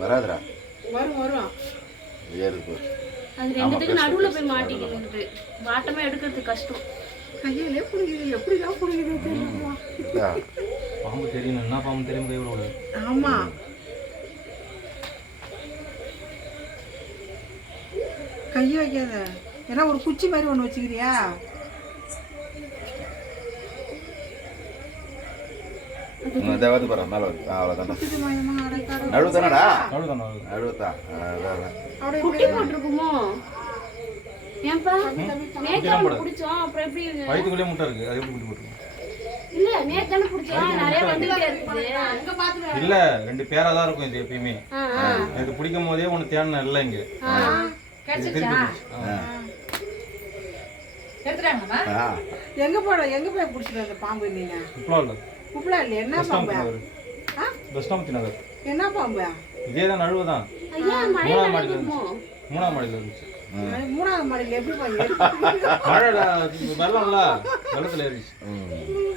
வராதுடா. வரும் ஏறுது. அது ரெண்டுத்துக்கு நடுவுல போய் மாட்டிக்கிட்டு வாட்டமா எடுக்கிறது கஷ்டம். கையிலே புரியுது, எப்படிதான் புரியுது தெரியல. பாம்பு தெரியும், என்ன பாம்பு தெரியும் கை விட. ஆமா கையை வைக்காத. ஏன்னா ஒரு குச்சி மாதிரி ஒன்று வச்சுக்கிறியா? தேவாது பாரு மேலே வருது. அவ்வளோதான். நடுவு தானடா? நடுவு தான். குட்டி போட்டிருக்குமோ? ஏன்பா நேத்தான பிடிச்சோம், அப்புறம் எப்படி வயிற்றுக்குள்ளே முட்டை இருக்கு, அது எப்படி குட்டி போட்டுருக்கோம்? இல்ல நேத்தான பிடிச்சோம், நிறைய வந்துட்டே இருக்குது. இல்ல, 2 பேரா தான் இருக்கும் இது எப்பயுமே. இது பிடிக்கும் போதே ஒன்று தேடணும் இல்லை இங்கே. எங்க போய் பிடிச்சிட்டு வந்த பாம்பு நீங்க? உப்புலா இல்ல, என்ன பாம்பு? தஷ்டாமத்தி நகர். என்ன பாம்பு? இதேதான், நழுவுதான். மூணாவது மாடியில் இருந்துச்சு. மூணாவது மாடியில் எப்படி மழை வெள்ளம்ல, வெள்ளத்துல ஏறிச்சு.